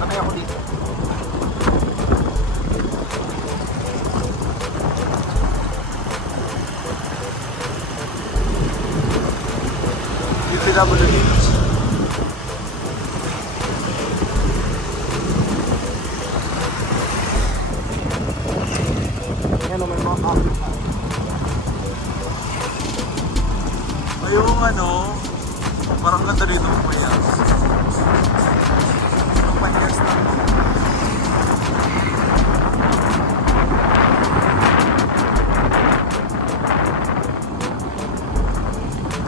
Sanay ako dito. UPWD. Yan o, may mga kapit na. Ayun ano, parang ganda dito ng payas. Ang payas na.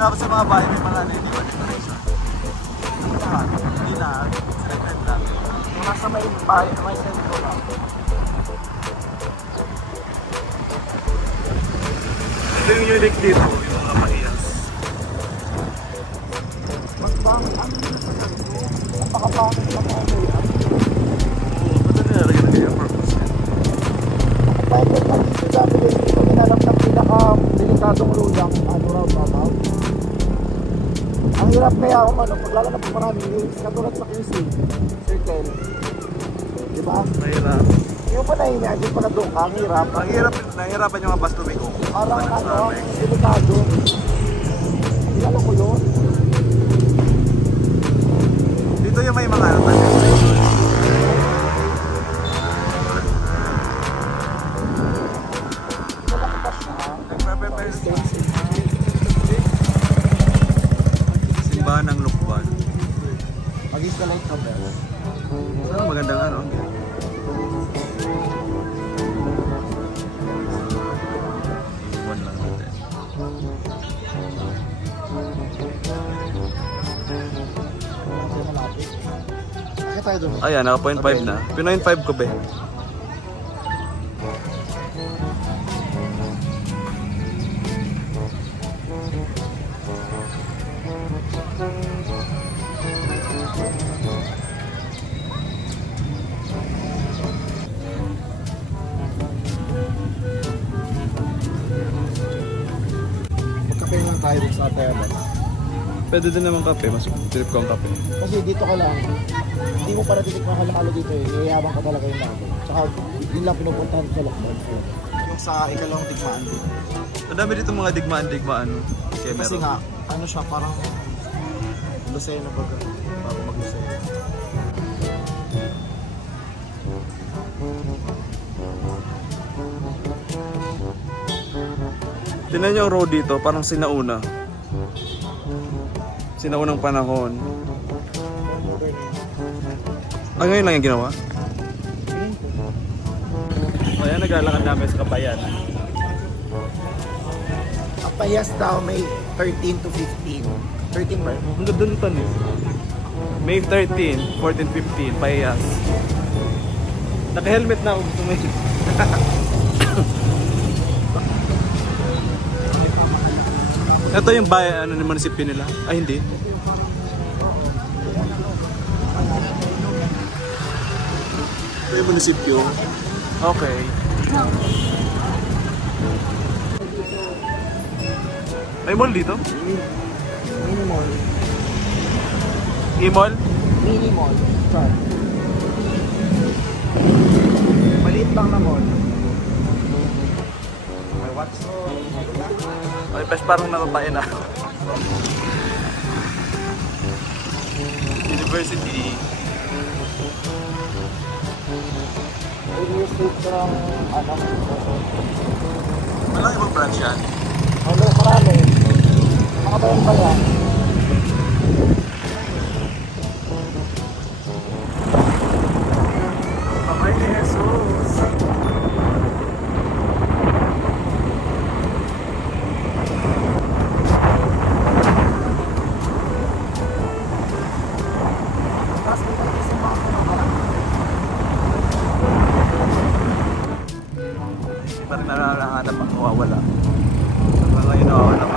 Tapos sa mga bahay may malala, hindi ba decoration? Hindi na, selected lang. Kung nasa may bahay, may sentro lang. Ito yung unique dito, yung mga payas. Magpangit, ano yung napakapangit na mga payas? Oo, ba't na nilalagyan na kaya purpose yan? Napapayat lang dito dami rin dito, minalang ng pinaka-delikadong lulang, ano raw, tataw. Ang hirap kaya ako paglalanap ng maraming lyrics, katulad sa QC, circle. Diba? Mahirap. Yung pa na-imagine pala doon ka, ang hirap. Ang hirap, nahihirapan yung mga bus tumiko. Parang ano, delikado. Hindi alam ko yun. Dito yung may mga ano tayo. Nagpe-prepare simbahan ng Lukban. Mag-installate ka ba? Oh, magandang ano. Iwan lang natin. Ayan, naka 0.5 na. Pinoy 5 ko ba? Magkape lang tayo sa Tayabas. Pwede din naman kape, mas trip ko ang kape. Kasi dito ka lang, hindi mo para titikman ka lang dito eh, iyayabang ka talaga yung lahat. Tsaka yun lang pinupuntahan sa lockdown. Yung sa ikalawang digmaan dito. Madami dito mga digmaan-digmaan. Kasi nga, ano siya, parang Lucena baga, bago mag-Lucena. Tignan nyo ang road dito, parang sinauna. Sinaunang panahon. Ah, ngayon lang yung ginawa? O yan, naglalakad namin sa Kapayan. Kapayas daw may 13 to 15. 13 ba? Hanggang doon ito eh. May 13, 14, 15, Payas. Naka-helmet na ako gusto mo yun. Ito yung bayan, ano, ng munisipyo nila? Ay, hindi. Ito yung munisipyo. Okay. May mall dito? Mini mall. E-mall? Mini mall. Sure. Maliit lang na mall. May Watson. Ay, pas parang napapain na. University. University ng anak. Malaki bang branch yan? Ano, marami. Mga bayan-bayan. Kamay ni Jesus. Hindi pa rin narahanap ang mawawala. Sa mga nawawala.